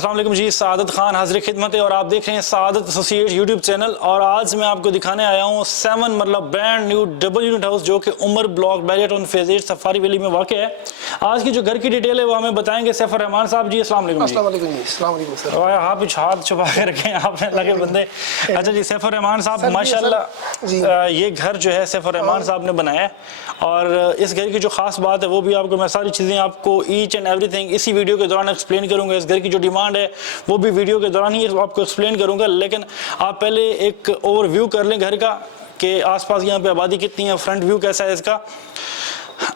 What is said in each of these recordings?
अस्सलाम वालेकुम जी, सादत खान हाजिर खिदमत है और आप देख रहे हैं सादत एसोसिएट यूट्यूब चैनल। और आज मैं आपको दिखाने आया हूँ 7 मतलब brand new double unit house जो कि Umar block Bahria Town phase 8 safari valley में वाक़ है। आज की जो घर की डिटेल है वो हमें बताएंगे सैफुर रहमान साहब जी। अस्सलाम वालेकुम जी। अस्सलाम वालेकुम जी। अस्सलाम वालेकुम सर। आप हाथ छुपा के रखें, आपने लगे बंदे। अच्छा जी, सैफुर रहमान साहब माशाल्लाह ये घर जो है सैफुर रहमान साहब ने बनाया है और इस घर की जो खास बात है वो भी आपको मैं सारी चीज़ें आपको ईच एंड एवरीथिंग इसी वीडियो के दौरान एक्सप्लेन करूंगा। इस घर की जो डिमांड है वो भी वीडियो के दौरान ही आपको एक्सप्लेन करूंगा, लेकिन आप पहले एक ओवरव्यू कर लें घर का कि आसपास यहाँ पे आबादी कितनी है, फ्रंट व्यू कैसा है इसका।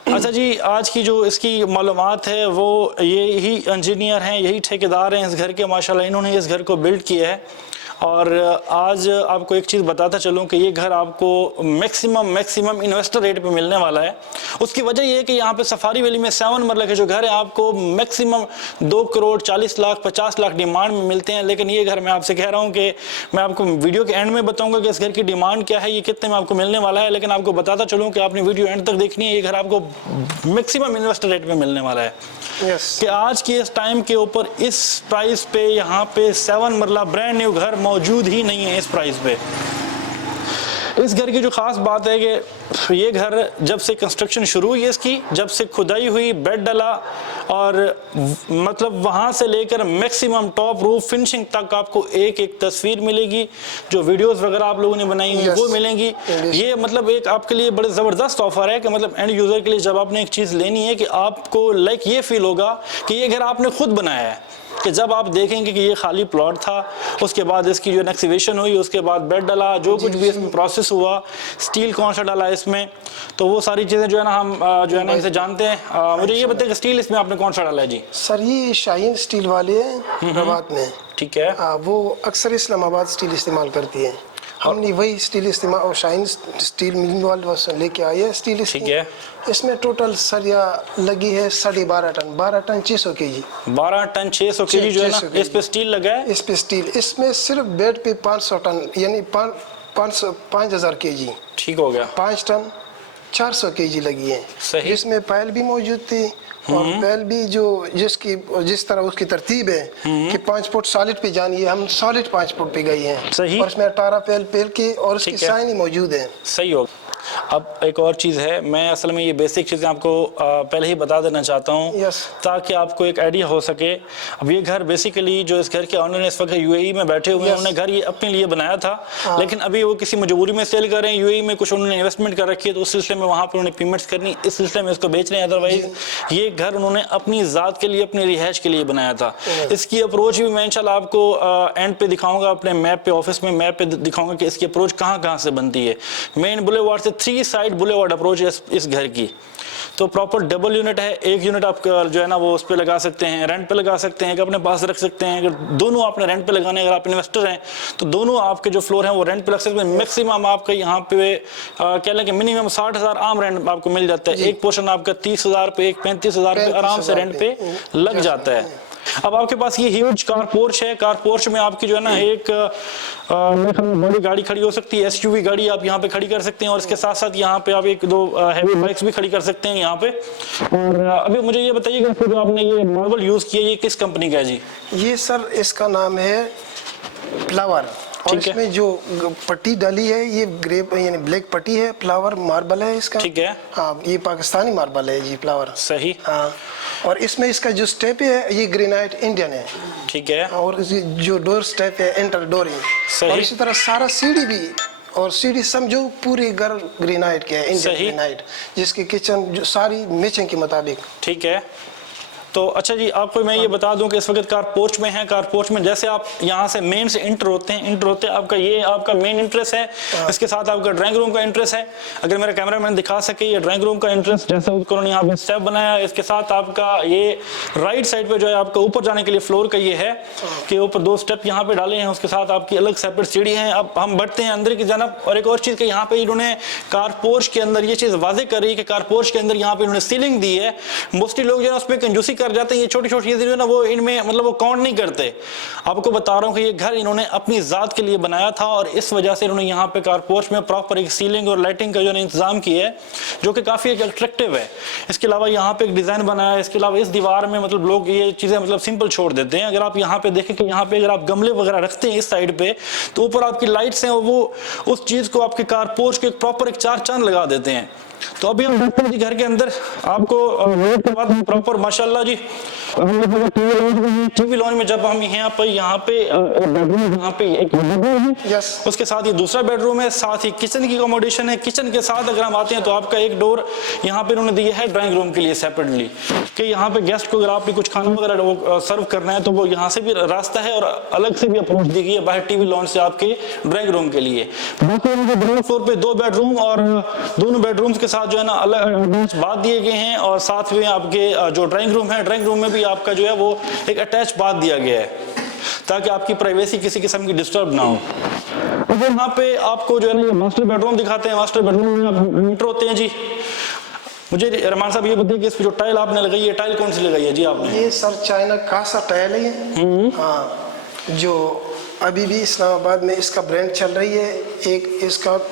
अच्छा जी, आज की जो इसकी मालूमात है वो यही इंजीनियर हैं, यही ठेकेदार हैं इस घर के, माशाल्लाह इन्होंने इस घर को बिल्ड किया है। और आज आपको एक चीज़ बताता चलूँ कि ये घर आपको मैक्सिमम इन्वेस्टर रेट पे मिलने वाला है। उसकी वजह ये है कि यहाँ पे सफारी वैली में 7 मरला के जो घर है आपको मैक्सिमम 2 करोड़ 40 लाख 50 लाख डिमांड में मिलते हैं। लेकिन ये घर मैं आपसे कह रहा हूँ कि मैं आपको वीडियो के एंड में बताऊँगा कि इस घर की डिमांड क्या है, ये कितने में आपको मिलने वाला है। लेकिन आपको बताता चलूँ कि आपने वीडियो एंड तक देखनी है। ये घर आपको मैक्सिमम इन्वेस्टर रेट में मिलने वाला है। कि आज के इस टाइम के ऊपर इस प्राइस पे यहाँ पे 7 मरला ब्रांड न्यू घर मौजूद ही नहीं है इस प्राइस पे। इस घर की जो खास बात है कि ये घर जब से कंस्ट्रक्शन शुरू हुई है इसकी, जब से खुदाई हुई, बेड डला और मतलब वहाँ से लेकर मैक्सिमम टॉप रूफ फिनिशिंग तक आपको एक एक तस्वीर मिलेगी। जो वीडियोस वगैरह आप लोगों ने बनाई हुई वो मिलेंगी। ये मतलब एक आपके लिए बड़े ज़बरदस्त ऑफर है कि मतलब एंड यूज़र के लिए जब आपने एक चीज़ लेनी है कि आपको लाइक ये फील होगा कि ये घर आपने खुद बनाया है। कि जब आप देखेंगे कि ये खाली प्लॉट था, उसके बाद इसकी जो एक्सकवेशन हुई, उसके बाद बेड डला, जो कुछ भी इसमें प्रोसेस हुआ, स्टील कौन सा डाला इसमें, तो वो सारी चीज़ें जो है ना हम जो है ना इनसे जानते हैं। मुझे ये बताइए कि स्टील इसमें आपने कौन सा डाला है जी? सर ये शाहीन स्टील वाले हैं रबात में। ठीक है। वो अक्सर इस्लामाबाद स्टील इस्तेमाल करती है। हमने वही स्टील इस्तेमाल और शाहीन स्टील मिल वाले लेके आए हैं स्टील। ठीक है। इसमें टोटल सरिया लगी है 12.5 ton, 12 ton 600 KG. 12 ton 600 KG जो है ना इस पे स्टील लगा है। इस पे स्टील, इसमें सिर्फ बेड पे 500 टन यानी 5000 केजी। ठीक हो गया। 5 टन 400 केजी लगी है। सही। इसमें पायल भी मौजूद थी और पायल भी जो जिस तरह उसकी तरतीब है कि 5 फुट सॉलिड पे जानी है, हम सॉलिड 5 फुट पे गई हैं। सही। और इसमें 18 पेल के और उसकी साइन ही मौजूद है। सही हो। अब एक और चीज़ है, मैं असल में ये बेसिक चीज़ें आपको पहले ही बता देना चाहता हूँ ताकि आपको एक आइडिया हो सके। अब ये घर बेसिकली जो इस घर के ऑनर ने इस वक्त यूएई में बैठे हुए हैं, उन्होंने घर ये अपने लिए बनाया था लेकिन अभी वो किसी मजबूरी में सेल कर रहे हैं। यूएई में कुछ उन्होंने इन्वेस्टमेंट कर रखी है तो उस सिलसिले में वहाँ पर उन्होंने पेमेंट्स करनी, इस सिलसिले में इसको बेच रहे हैं। अदरवाइज ये घर उन्होंने अपनी ज़ात के लिए, अपनी रिहाइश के लिए बनाया था। इसकी अप्रोच भी मैं इंशाल्लाह आपको एंड पे दिखाऊंगा, अपने मैप पे, ऑफिस में मैप पे दिखाऊंगा कि इसकी अप्रोच कहाँ कहाँ से बनती है। मेन बुलेवार्ड से 3 साइड बुलेवार्ड अप्रोच है इस घर की। तो प्रॉपर डबल यूनिट है। एक यूनिट आप जो है ना वो उस पे लगा सकते हैं, रेंट पे लगा सकते हैं, अपने पास रख सकते हैं। अगर दोनों आपने रेंट पे लगाने, अगर आप इन्वेस्टर हैं तो दोनों आपके जो फ्लोर हैं वो रेंट पे लग सकते हैं। मैक्सिमम आपका यहाँ पे कह लें कि मिनिमम 60,000 आम रेंट आपको मिल जाता है। एक पोर्शन आपका 30,000 पे, एक 35,000 पे आराम से रेंट पे लग जाता है। अब आपके पास ये ह्यूज कार पोर्च है। कार पोर्च में आपकी जो है ना एक बड़ी गाड़ी खड़ी हो सकती है, एसयूवी गाड़ी आप यहाँ पे खड़ी कर सकते हैं और इसके साथ साथ यहाँ पे आप 1-2 हैवी बाइक्स भी खड़ी कर सकते हैं यहाँ पे। और अभी मुझे ये बताइएगा फिर जो आपने ये मार्बल यूज किया ये किस कंपनी का है जी? ये सर इसका नाम है फ्लावर और इसमें जो पट्टी डाली है ये ग्रे यानी ब्लैक पट्टी है, फ्लावर मार्बल है इसका। ठीक है। हाँ, ये पाकिस्तानी मार्बल है जी, फ्लावर। सही। हाँ, और इसमें इसका जो स्टेप है ये ग्रेनाइट इंडियन है। ठीक है। और जो डोर स्टेप है इंटर डोरिंग, और इसी तरह सारा सीढ़ी भी, और सीढ़ी समझो पूरी घर ग्रेनाइट के है, इंडियन ग्रेनाइट, जिसकी किचन जो सारी मैचिंग के मुताबिक। ठीक है। तो अच्छा जी, आपको मैं ये बता दूं कि इस वक्त कार पोर्च में है। कार पोर्च में जैसे आप यहाँ से मेन से इंटर होते हैं आपका ये आपका मेन इंट्रेस है। इसके साथ आपका ड्राइंग रूम का इंट्रेस है। अगर मेरा कैमरामैन दिखा सके ये ड्राइंग रूम का इंट्रेस, जैसे उन्होंने यहाँ पे स्टेप बनाया। इसके साथ आपका ये राइट साइड पे जो है आपका ऊपर जाने के लिए फ्लोर का ये है कि ऊपर 2 स्टेप यहाँ पे डाले हैं। उसके साथ आपकी अलग सेपरेट सीढ़ी है। अब हम बढ़ते हैं अंदर की जानब। और एक और चीज़ कि यहाँ पे इन्होंने कार पोर्च के अंदर ये चीज़ वाजे कर रही है कि कार पोर्च के अंदर यहाँ पे इन्होंने सीलिंग दी है। मोस्टली लोग जो है उस पर कंजूसी कर जाते हैं, ये छोटी छोटी चीजें जो ना वो इनमें मतलब वो काउंट नहीं करते। आपको बता रहा हूँ कि ये घर इन्होंने अपनी जात के लिए बनाया था और इस वजह से इन्होंने यहाँ पे कार पोर्च में प्रॉपर एक सीलिंग और लाइटिंग का जो इंतजाम किया है जो कि काफी अट्रैक्टिव है। इसके अलावा यहाँ पे एक डिजाइन बनाया है। इसके अलावा इस दीवार में मतलब लोग ये चीजें मतलब सिंपल छोड़ देते हैं। अगर आप यहाँ पे देखें कि यहाँ पे अगर आप गमले वगैरह रखते हैं इस साइड पे, तो ऊपर आपकी लाइट्स हैं और वो उस चीज को आपके कार पोर्च के प्रॉपर एक चार चांद लगा देते हैं। तो अभी हम देखते हैं जी घर के अंदर आपको प्रॉपर माशाल्लाह जी टीवी लॉन्च में जब हम यहाँ पे बेडरूम, यहाँ पे एक बेडरूम है, उसके साथ ही दूसरा बेडरूम है, साथ ही किचन की अकोमोडेशन है। किचन के साथ अगर हम आते हैं तो आपका एक डोर यहाँ पे उन्होंने दिया है ड्राइंग रूम के लिए सेपरेटली, कि यहाँ पे गेस्ट को अगर आपने कुछ खाना वगैरह सर्व करना है तो वो यहाँ से भी रास्ता है और अलग से भी अप्रोच दी गई है बाहर टीवी लॉन्च से आपके ड्राइंग रूम के लिए। ग्राउंड फ्लोर पे 2 बेडरूम और दोनों बेडरूम्स के साथ जो है ना अलग बात दिए गए हैं, और साथ में आपके जो ड्राइंग रूम है, ड्राइंग रूम में भी आपका जो है वो एक अटैच बात दिया गया है ताकि आपकी प्राइवेसी किसी किस्म की डिस्टर्ब ना हो। अब यहाँ पे आपको जो है ना ये मास्टर बेडरूम दिखाते हैं। मास्टर बेडरूम में आप एंटर होते हैं जी। मुझे रहमान साहब ये बताइए कि इस पे जो टाइल आपने लगाई है, टाइल कौन सी लगाई है जी आपने? ये सर चाइना का सा टाइल है। हाँ, जो अभी भी इस्लामाबाद में इसका ब्रांड चल रही है। एक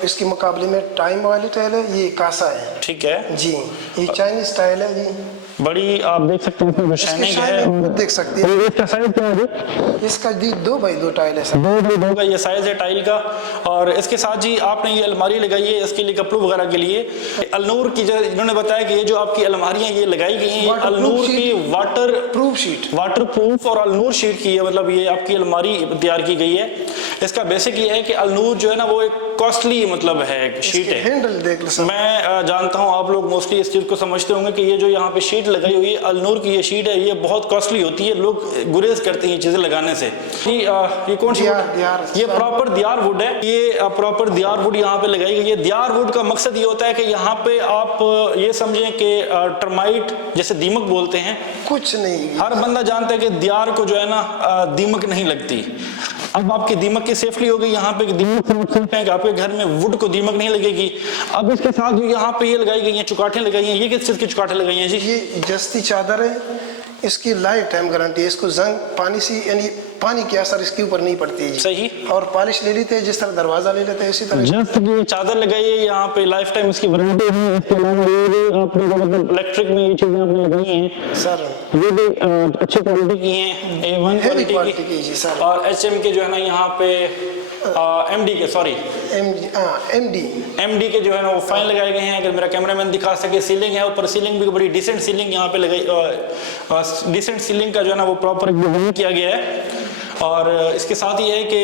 इसके मुकाबले में टाइम वाली टाइल है, ये कासा है। ठीक है जी, ये चाइनीज टाइल है जी। बड़ी आप देख सकते हैं इसमें शाइनिंग है, देख सकते हैं। इसका साइज क्या है जी? इसका जी 2x2 टाइल है सर। 2x2 का ये साइज है टाइल का। और इसके साथ जी आपने ये अलमारी लगाई है इसके लिए कपड़ों वगैरह के लिए। अलनूर की जो इन्होंने बताया कि ये जो आपकी अलमारियां ये लगाई गई हैं, ये अलनूर की वाटर प्रूफ और अलनूर शीट की है, मतलब ये आपकी अलमारी तैयार की गई है। इसका बेसिक ये है कि अलनूर जो है ना वो एक कॉस्टली मतलब है शीट है। हैंडल देख लो, मैं जानता हूँ आप लोग मोस्टली इस चीज को समझते होंगे कि ये जो यहाँ पे शीट लगाई हुई है अलनूर की ये शीट है, ये बहुत कॉस्टली होती है, लोग गुरेज करते हैं ये चीजें लगाने से। ये कौन सी ये प्रॉपर दियार वुड है। ये प्रॉपर दियार वुड यहाँ पे लगाई गई है। दियार वुड का मकसद ये होता है कि यहाँ पे आप ये समझें कि टर्माइट जैसे दीमक बोलते हैं, कुछ नहीं, हर बंदा जानता है कि दियार को जो है ना दीमक नहीं लगती। अब आपकी दीमक की सेफ्टी हो गई, यहाँ पे दीमक से है कि आपके घर में वुड को दीमक नहीं लगेगी। अब इसके साथ जो यहाँ पे ये लगाई गई हैं चुकाटें लगाई हैं, ये किस चीज की चुकाटें लगाई हैं जी? ये जस्ती चादर है, इसकी लाइफ टाइम गारंटी है। इसको जंग पानी से यानी पानी की असर इसके ऊपर नहीं पड़ती है। सही। और पॉलिश ले लेते हैं जिस तरह दरवाजा ले लेते हैं इसी तरह जस्ट की चादर लगाई है, यहाँ पे लाइफ टाइम इसकी वारंटी है। इसके अलावा ये भी आपने मतलब इलेक्ट्रिक में ये चीजें आपने लगाई हैं सर, ये भी अच्छी क्वालिटी की हैं, A1 क्वालिटी की जी सर। और HM के जो है ना यहाँ पे MD के सॉरी MD के जो है ना वो फाइन लगाए गए हैं। अगर मेरा कैमरामैन दिखा सके, सीलिंग है ऊपर, सीलिंग भी बड़ी डिसेंट सीलिंग यहाँ पे लगाई, डिसेंट सीलिंग का जो है ना वो प्रॉपर डिजाइन किया गया है। और इसके साथ ही है कि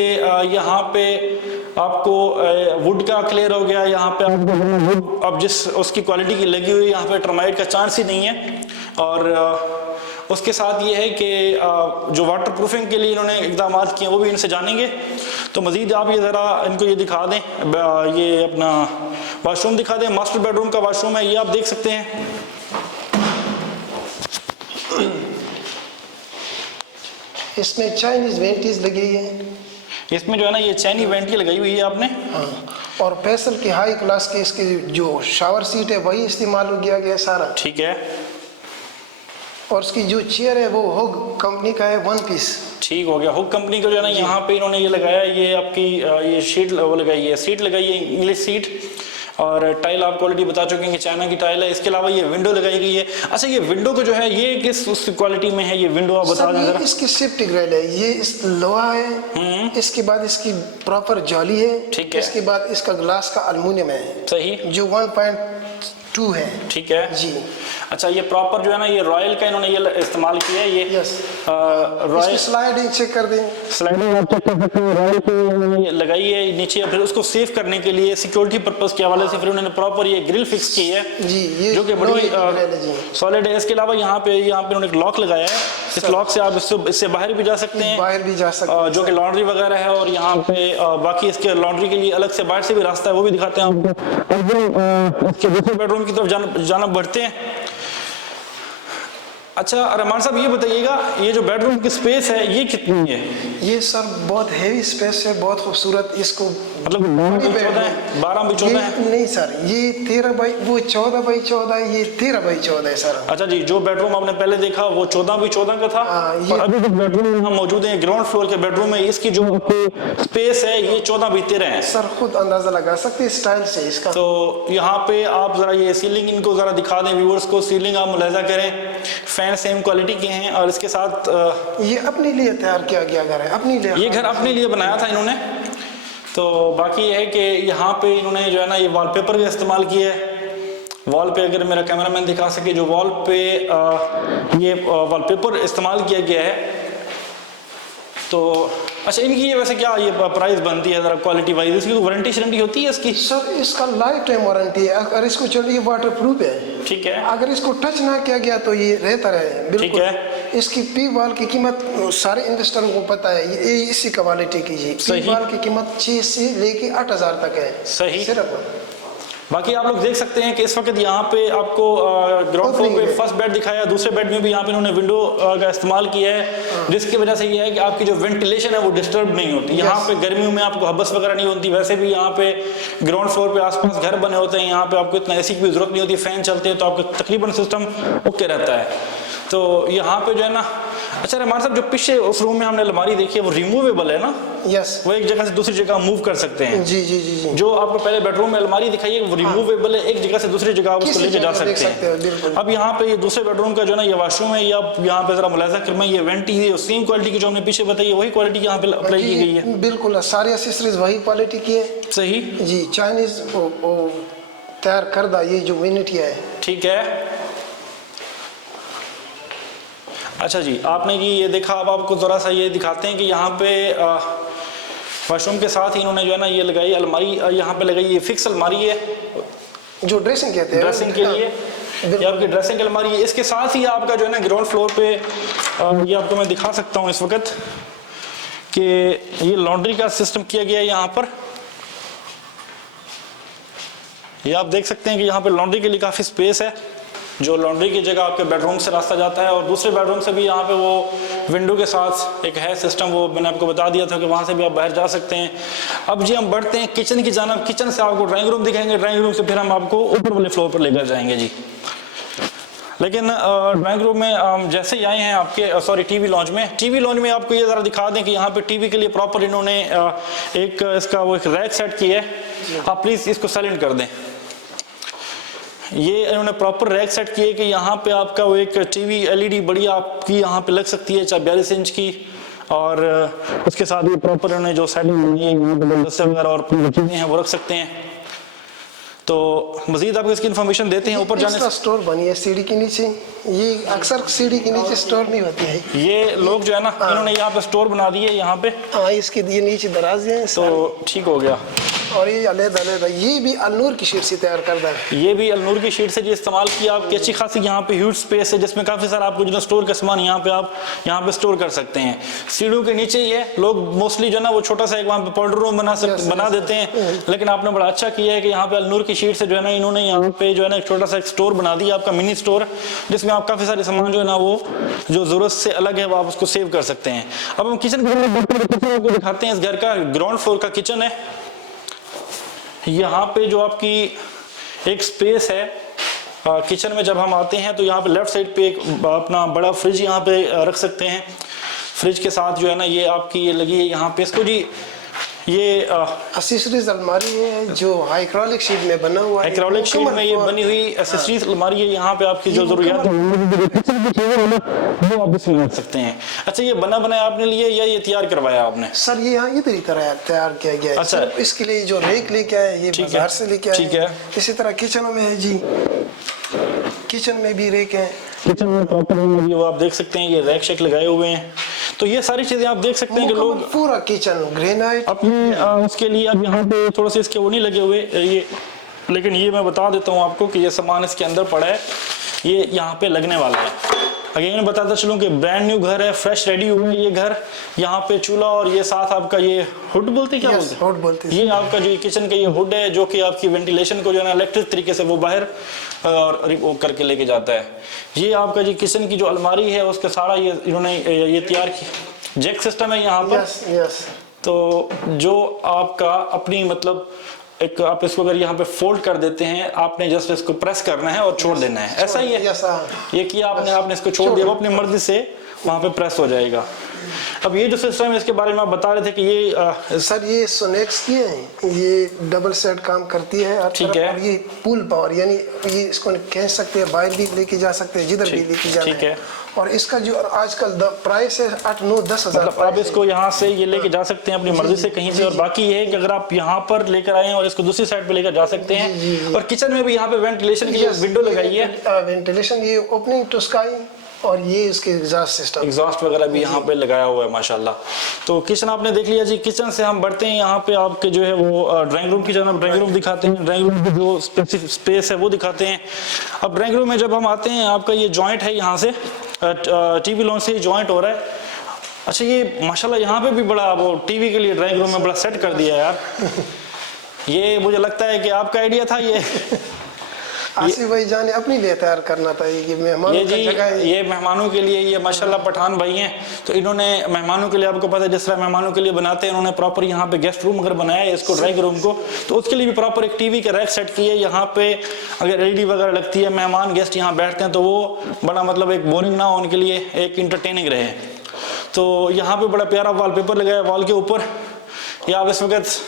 यहाँ पे आपको वुड का क्लियर हो गया, यहाँ पे आपको वुड अब जिस उसकी क्वालिटी की लगी हुई है, यहाँ पे टर्माइट का चांस ही नहीं है। और उसके साथ ये है कि जो वाटर प्रूफिंग के लिए इन्होंने इकदाम किए वो भी इनसे जानेंगे। तो मजीद आप ये ज़रा इनको ये दिखा दें, ये अपना वाशरूम दिखा दें। मास्टर बेडरूम का वाशरूम है, ये आप देख सकते हैं। इसमें चाइनीज वेंटीज लगी है, इसमें जो है ना ये चाइनीज वेंटी लगाई हुई है आपने। हाँ। और पैसल की हाई क्लास की इसकी जो शावर सीट है वही इस्तेमाल हो गया सारा। ठीक है। और उसकी जो चेयर है वो हुग कंपनी का है, 1 पीस। ठीक हो गया, हुग कंपनी का जो है ना यहाँ पे इन्होंने ये लगाया, ये आपकी ये शीट वो लगाई है, सीट लगाई है इंग्लिश सीट। और टाइल आप क्वालिटी बता चुके हैं कि चाइना की टाइल है। इसके अलावा ये विंडो लगाई गई है। अच्छा, ये विंडो को जो है ये किस उस क्वालिटी में है ये विंडो, आप बता दें जरा। इसकी सेफ्टी ग्रेड है, ये इस लोहा है, इसके बाद इसकी प्रॉपर जाली है, ठीक है। इसके बाद इसका ग्लास का एल्युमिनियम है, सही, जो 1.2 है। ठीक है जी। अच्छा, ये प्रॉपर जो है ना ये रॉयल का इन्होंने ये इस्तेमाल किया है। ये रॉयल स्लाइडिंग चेक कर दें, स्लाइडिंग आप चेक कर सकते हैं, रॉयल की लगाई है नीचे। फिर उसको सेव करने के लिए सिक्योरिटी पर्पस के हवाले से फिर उन्होंने प्रॉपर ये ग्रिल फिक्स की है जी, ये जो कि बड़ी सॉलिड है। इसके अलावा यहाँ पे उन्होंने एक लॉक लगाया है, इस लॉक से आप इससे बाहर भी जा सकते हैं, बाहर भी जा सकते हैं, जो कि लॉन्ड्री वगैरह है। और यहाँ पे बाकी इसके लॉन्ड्री के लिए अलग से बाहर से भी रास्ता है, वो भी दिखाते हैं आपको। इसके दूसरे बेडरूम की तरफ जाना बढ़ते हैं। अच्छा रहमान साहब ये बताइएगा, ये जो बेडरूम की स्पेस है ये कितनी है? ये सर बहुत हेवी स्पेस है, बहुत खूबसूरत। इसको मतलब 12 बाई 14 है? नहीं सर, ये 13 बाई, वो 14 बाई 14 है, ये 13 बाई 14 है सर। अच्छा जी, जो बेडरूम आपने पहले देखा वो 14 बाई 14 का था। और अभी जो बेडरूम में हम मौजूद हैं, ग्राउंड फ्लोर के बेडरूम में, इसकी जो स्पेस है ये 14 बाई 13 है। सर खुद अंदाजा लगा सकते हैं स्टाइल से इसका। तो यहाँ पे आप जरा ये सीलिंग इनको जरा दिखा दें व्यूअर्स को, सीलिंग आप मुलाहिजा करें, फैन सेम क्वालिटी के हैं और इसके साथ ये अपने लिए तैयार किया गया घर है, अपने लिए, ये घर अपने लिए बनाया था इन्होंने। तो बाकी ये है कि यहाँ पे इन्होंने जो है ना ये वॉलपेपर का इस्तेमाल किया है। वॉल पे अगर मेरा कैमरामैन दिखा सके, जो वॉल पे ये वॉलपेपर इस्तेमाल किया गया है। तो अच्छा, इनकी ये वैसे क्या ये प्राइस बनती है जरा क्वालिटी वाइज, इसकी वारंटी वारंटी होती है इसकी? सर इसका लाइफ टाइम वारंटी है, अगर इसको चलिए वाटर प्रूफ है। ठीक है। अगर इसको टच ना किया गया तो ये रहता है बिल्कुल। ठीक है। इसकी पी वॉल की कीमत सारे इन्वेस्टरों को पता है, ये इसी क्वालिटी की जी। पी वॉल की कीमत 6 से लेके 8,000 तक है। सही। सिर्फ बाकी आप लोग देख सकते हैं कि इस वक्त यहाँ पे आपको ग्राउंड फ्लोर पे फर्स्ट बेड दिखाया, दूसरे बेड में भी यहाँ पे इन्होंने विंडो का इस्तेमाल किया है, जिसकी वजह से ये है कि आपकी जो वेंटिलेशन है वो डिस्टर्ब नहीं होती। यहाँ पे गर्मियों में आपको हब्बस वगैरह नहीं होती। वैसे भी यहाँ पे ग्राउंड फ्लोर पे आसपास घर बने होते हैं, यहाँ पे आपको इतना एसी की भी जरूरत नहीं होती, फैन चलते हैं तो आपका तकरीबन सिस्टम ओके रहता है। तो यहाँ पे जो है ना, अच्छा रहमान साहब जो पीछे उस रूम में हमने अलमारी देखी है वो रिमूवेबल है ना? यस। वो एक जगह से दूसरी जगह मूव कर सकते हैं। जी जी जी जी। जो आपको पहले बेडरूम में अलमारी दिखाई है वो रिमूवेबल है, एक जगह से दूसरी जगह आप उसको लेके जा सकते हैं। अब यहाँ पे ये दूसरे बेडरूम का जो है ना ये वॉशरूम है, ये आप यहाँ पे जरा मुलाहिजा कर, ये वेंटी सेम क्वालिटी की जो हमने पीछे बताई है वही क्वालिटी यहाँ पे अप्लाई की गई है। बिल्कुल, सारी एक्सेसरीज वही क्वालिटी की है। सही जी। चाइनीज तैयार करदा ये जो यूनिट है। ठीक है। अच्छा जी, आपने जी ये देखा, अब आपको ज़रा सा ये दिखाते हैं कि यहाँ पे वॉशरूम के साथ ही इन्होंने जो है ना ये लगाई अलमारी, यहाँ पे लगाई, ये फिक्स अलमारी है जो ड्रेसिंग कहते हैं, ड्रेसिंग के लिए। ये आपकी ड्रेसिंग अलमारी है। इसके साथ ही आपका जो है ना ग्राउंड फ्लोर पे ये आपको मैं दिखा सकता हूँ इस वक्त कि ये लॉन्ड्री का सिस्टम किया गया है यहाँ पर। ये आप देख सकते हैं कि यहाँ पे लॉन्ड्री के लिए काफ़ी स्पेस है, जो लॉन्ड्री की जगह आपके बेडरूम से रास्ता जाता है और दूसरे बेडरूम से भी यहाँ पे वो विंडो के साथ एक है सिस्टम, वो मैंने आपको बता दिया था कि वहाँ से भी आप बाहर जा सकते हैं। अब जी हम बढ़ते हैं किचन की जानब। किचन से आपको ड्राइंग रूम दिखाएंगे, ड्राइंग रूम से फिर हम आपको ऊपर वाले फ्लोर पर लेकर जाएंगे जी। लेकिन ड्राइंग रूम में जैसे ही आए हैं आपके सॉरी टीवी लॉन्च में, टीवी लॉन्च में आपको ये ज़रा दिखा दें कि यहाँ पे टीवी के लिए प्रॉपर इन्होंने एक इसका वो एक रैक सेट किया है। आप प्लीज़ इसको साइलेंट कर दें। ये इन्होंने प्रॉपर रैक सेट किए कि यहाँ पे आपका वो एक टीवी एलईडी बढ़िया आपकी यहाँ पे लग सकती है, चाहे 42 इंच की। और उसके साथ भी प्रॉपर इन्होंने जो सेटिंग बनी है, यहाँ पे गुलदस्ते वगैरह और अपनी चीज़ें हैं वो रख सकते हैं। तो मजीद आपको इसकी इन्फॉर्मेशन देते हैं। ऊपर जाने स्टोर बनी है सीढ़ी के नीचे, ये अक्सर सीढ़ी के नीचे स्टोर नहीं होती है। ये लोग जो है ना इन्होंने यहाँ पे स्टोर बना दिए यहाँ पे। हाँ, इसके ये नीचे दराज है तो ठीक हो गया। और ये अलग-अलग, ये भी अलनूर की शीट से तैयार करता है। ये भी अलनूर की शीट से जी इस्तेमाल किया। आपकी अच्छी खासी यहाँ पे ह्यूज स्पेस है जिसमें काफ़ी सारा आपको जो स्टोर का सामान यहाँ पे आप यहाँ पे स्टोर कर सकते हैं। सीढ़ियों के नीचे ही है, लोग मोस्टली जो है ना वो छोटा सा एक वहाँ पे पाउडर रूम बना देते हैं, लेकिन आपने बड़ा अच्छा किया है कि यहाँ पे अलनूर की शीट से जो है ना इन्होंने यहाँ पे जो है ना एक छोटा सा एक स्टोर बना दिया, आपका मिनी स्टोर, जिसमें आप काफ़ी सारे सामान जो है ना वो जो ज़रूरत से अलग है वो आप उसको सेव कर सकते हैं। अब हम किचन को दिखाते हैं। इस घर का ग्राउंड फ्लोर का किचन है। यहाँ पे जो आपकी एक स्पेस है किचन में, जब हम आते हैं तो यहाँ पे लेफ्ट साइड पे एक अपना बड़ा फ्रिज यहाँ पे रख सकते हैं। फ्रिज के साथ जो है ना ये आपकी ये लगी है यहाँ पे, इसको जी ये एक्सेसरीज अलमारी है जो हाइड्रोलिक शीट में बना हुआ है। हाइड्रोलिक शीट में ये बनी हुई एक्सेसरीज अलमारी है। यहाँ पे आपकी जो जरूरियात है वो आप इसमें रख सकते हैं। अच्छा, ये बना बनाया आपने लिए या ये तैयार करवाया आपने? सर ये यहाँ इधर ही तरह तैयार किया गया है। अच्छा, इसके लिए जो रेक लेके आए ये बाजार से लेके आए। ठीक है। इसी तरह किचनों में है जी, किचन में भी रेक है। किचन में प्रॉपर वो आप देख सकते हैं ये रैक शेक लगाए हुए हैं। तो ये सारी चीजें आप देख सकते हैं कि लोग पूरा किचन ग्रेनाइट अपने उसके लिए अब यहाँ पे थोड़े से इसके वो नहीं लगे हुए ये, लेकिन ये मैं बता देता हूँ आपको कि ये सामान इसके अंदर पड़ा है, ये यहाँ पे लगने वाला है। अगेन बताता चलूं कि ब्रांड न्यू घर है, फ्रेश रेडी हुआ है ये घर। यहाँ पे चूल्हा और ये साथ आपका ये हुड बोलते क्या बोलते हैं? हुड बोलते हैं। ये आपका जो किचन का ये हुड है जो कि आपकी वेंटिलेशन को जो है ना इलेक्ट्रिक तरीके से वो बाहर और करके लेके जाता है। ये आपका जो किचन की जो अलमारी है उसका सारा ये इन्होंने ये तैयार किया। जैक सिस्टम है यहाँ पर। यस। तो जो आपका अपनी मतलब एक आप इसको अगर यहाँ पे फोल्ड कर देते हैं, आपने जस्ट इसको प्रेस करना है और छोड़ देना है, ऐसा ही है। ये किया आपने इसको छोड़ दिया, वो अपनी मर्जी से वहाँ पे प्रेस हो जाएगा। अब ये जो सिस्टम है इसके बारे में आप बता रहे थे कि ये सर ये सोनेक्स की है, ये डबल सेट काम करती है। ठीक है। और ये पुल पावर यानी ये इसको कह सकते हैं, बाहर भी लेके जा सकते हैं, जिधर भी लेके जाना है। और इसका जो आजकल प्राइस है 8-9-10 हज़ार। मतलब आप इसको यहाँ से ये लेके जा सकते हैं अपनी मर्जी से कहीं से। और बाकी ये है कि अगर आप यहाँ पर लेकर आए और इसको दूसरी साइड पे लेकर जा सकते हैं। और किचन में भी यहाँ पे वेंटिलेशन की विंडो लगाई है। वेंटिलेशन ये ओपनिंग टू स्काई, और ये इसके एग्जॉस्ट सिस्टम, एग्जॉस्ट वगैरह भी यहाँ पे लगाया हुआ है माशाल्लाह। तो किचन आपने देख लिया जी। किचन से हम बढ़ते हैं यहाँ पे आपके जो है वो ड्राइंग रूम की जगह ड्राइंग रूम दिखाते हैं। ड्राइंग रूम की जो स्पेसिफिक स्पेस है वो दिखाते हैं। अब ड्राइंग रूम में जब हम आते हैं, आपका ये जॉइंट है, यहाँ से टीवी लॉन्च से जॉइंट हो रहा है। अच्छा ये माशाल्लाह यहाँ पे भी बड़ा वो टीवी के लिए ड्राइंग रूम में बड़ा सेट कर दिया यार। ये मुझे लगता है कि आपका आइडिया था ये। आसिफ भाई जाने अपने लिए तैयार करना था ये मेहमानों की जगह है। ये मेहमानों के लिए, ये माशाल्लाह पठान भाई हैं, तो इन्होंने मेहमानों के लिए, आपको पता है जिस तरह मेहमानों के लिए बनाते हैं, इन्होंने प्रॉपर यहाँ पे गेस्ट रूम अगर बनाया है इसको ड्राइंग रूम को, तो उसके लिए भी प्रॉपर एक टीवी का रैक सेट किया है। यहाँ पे अगर एलईडी वगैरह लगती है, मेहमान गेस्ट यहाँ बैठते हैं तो वो बड़ा मतलब एक बोरिंग ना हो, उनके लिए एक इंटरटेनिंग रहे। तो यहाँ पे बड़ा प्यारा वॉलपेपर लगाया वॉल के ऊपर। ये आप इस वक्त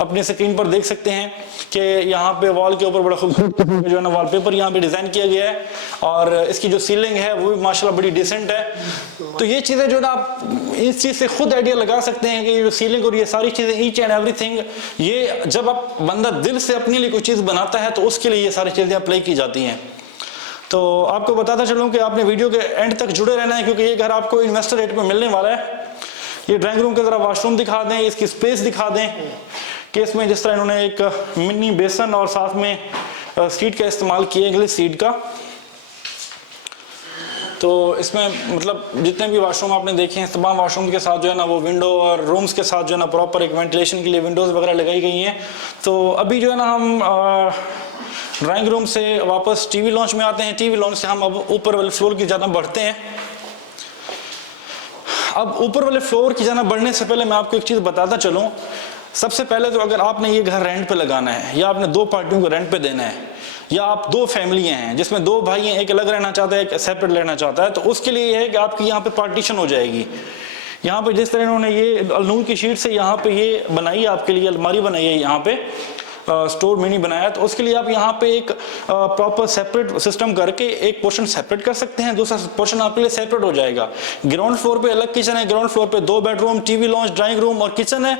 अपने स्क्रीन पर देख सकते हैं कि यहाँ पे वॉल के ऊपर बड़ा खूबसूरत जो है ना वॉलपेपर यहाँ पे डिजाइन किया गया है। और इसकी जो सीलिंग है वो भी माशाल्लाह बड़ी डिसेंट है। तो ये चीजें जो ना आप इस चीज से खुद आइडिया लगा सकते हैं कि ये जो सीलिंग और ये सारी चीजें ईच एंड एवरीथिंग, ये जब आप बंदा दिल से अपने लिए कोई चीज बनाता है तो उसके लिए ये सारी चीजें अप्लाई की जाती हैं। तो आपको बताता चलूँ कि आपने वीडियो के एंड तक जुड़े रहना है, क्योंकि ये घर आपको इन्वेस्टर रेट में मिलने वाला है। ये ड्राइंग रूम के जरा वॉशरूम दिखा दें, इसकी स्पेस दिखा दें कि इसमें जिस तरह इन्होंने एक मिनी बेसन और साथ में सीट का इस्तेमाल किया, इंग्लिश सीट का। तो इसमें मतलब जितने भी वॉशरूम आपने देखे हैं, तमाम वॉशरूम के साथ जो है ना वो विंडो और रूम्स के साथ जो है ना प्रॉपर एक वेंटिलेशन के लिए विंडोज़ वगैरह लगाई गई हैं। तो अभी जो है ना हम ड्राइंग रूम से वापस टीवी लॉन्च में आते हैं। टीवी लॉन्च से हम अब ऊपर वाले फ्लोर की जाना बढ़ते हैं। अब ऊपर वाले फ्लोर की जाना बढ़ने से पहले मैं आपको एक चीज़ बताता चलूँ। सबसे पहले तो अगर आपने ये घर रेंट पे लगाना है, या आपने 2 पार्टियों को रेंट पे देना है, या आप 2 फैमिलियां हैं जिसमें 2 भाई हैं, एक अलग रहना चाहता है, एक सेपरेट रहना चाहता है, तो उसके लिए ये है कि आपकी यहाँ पे पार्टीशन हो जाएगी। यहाँ पे जिस तरह इन्होंने ये अलनूर की शीट से यहाँ पे ये बनाई है, आपके लिए अलमारी बनाई है, यहाँ पे स्टोर मिनी बनाया, तो उसके लिए आप यहाँ पे एक प्रॉपर सेपरेट सिस्टम करके एक पोर्शन सेपरेट कर सकते हैं, दूसरा पोर्शन आपके लिए सेपरेट हो जाएगा। ग्राउंड फ्लोर पे अलग किचन है, ग्राउंड फ्लोर पे 2 bedroom, TV launch, drawing room और किचन है,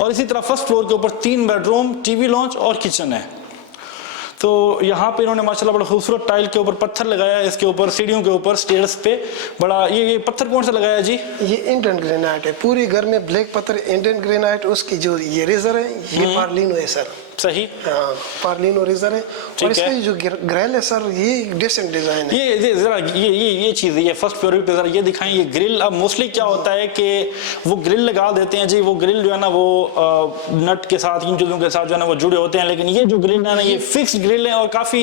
और इसी तरह फर्स्ट फ्लोर के ऊपर 3 बेडरूम, टीवी लॉन्च और किचन है। तो यहाँ पे इन्होंने माशाल्लाह बड़ा खूबसूरत टाइल के ऊपर पत्थर लगाया है, इसके ऊपर सीढ़ियों के ऊपर स्टेयर्स पे बड़ा ये पत्थर कौन सा लगाया जी? ये इंडियन ग्रेनाइट है, पूरी घर में ब्लैक पत्थर इंडियन ग्रेनाइट। उसकी जो ये रेजर है ये पार्लिनो है सर। सही, हाँ पार्लिनो रेजर है। और इसका जो ग्रिल है सर ये डिसेंट डिजाइन है। ये जरा ये चीज़ ये फर्स्ट प्योरिटी जरा ये दिखाएं। ये ग्रिल अब मोस्टली क्या होता है कि वो ग्रिल लगा देते हैं जी, वो ग्रिल जो है ना वो नट के साथ इन चीज़ों के साथ जो है ना वो जुड़े होते हैं, लेकिन ये जो ग्रिल है ना ये फिक्स्ड ग्रिल है और काफ़ी